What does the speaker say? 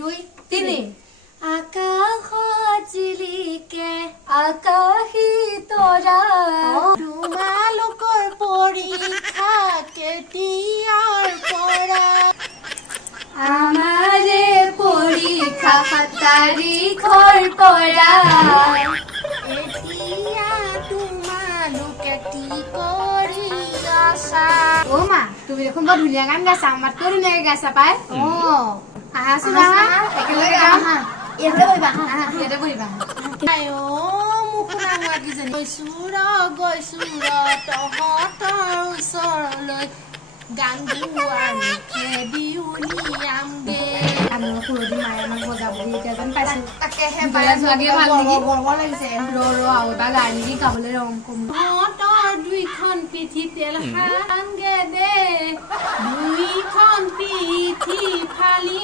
2 3 আকাশত জিলিকে আকাশী তৰা তোমালোকৰ পৰীক্ষা কেতিয়াৰ পৰা আমাৰে পৰীক্ষা 7 তাৰিখৰ পৰা এতিয়া তোমালোকে কি কৰি আছা ও মা তুমি দেখোন বৰ ধুনীয়া গান গাইছা আমাতকৈ ধুনীয়াকৈ গাইছা পাই আহাচোন আহা একেলগে আহা ইয়াতে বহিবা ইয়াতে বহিবা গৈছো তহঁতৰ ওচৰলৈ গান গোৱালকে উলিয়ামগে আমাৰ পুৰদি মায়ে আমাক বজাব বুলি এতিয়া যেন পাইছো তাকেহে যোৱাগে ভাল নেকি গৰম লাগিছে আৰু এবাৰ গাই নেকি গাবলৈ ৰং কম তহঁতৰ 2খন পিঠি তেল হানগে দে 2খন পিঠি ফালি